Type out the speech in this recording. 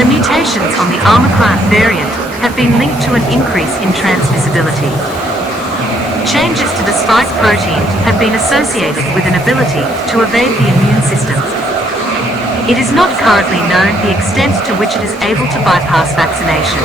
The mutations on the Omicron variant have been linked to an increase in transmissibility. Changes to the spike protein have been associated with an ability to evade the immune system. It is not currently known the extent to which it is able to bypass vaccination.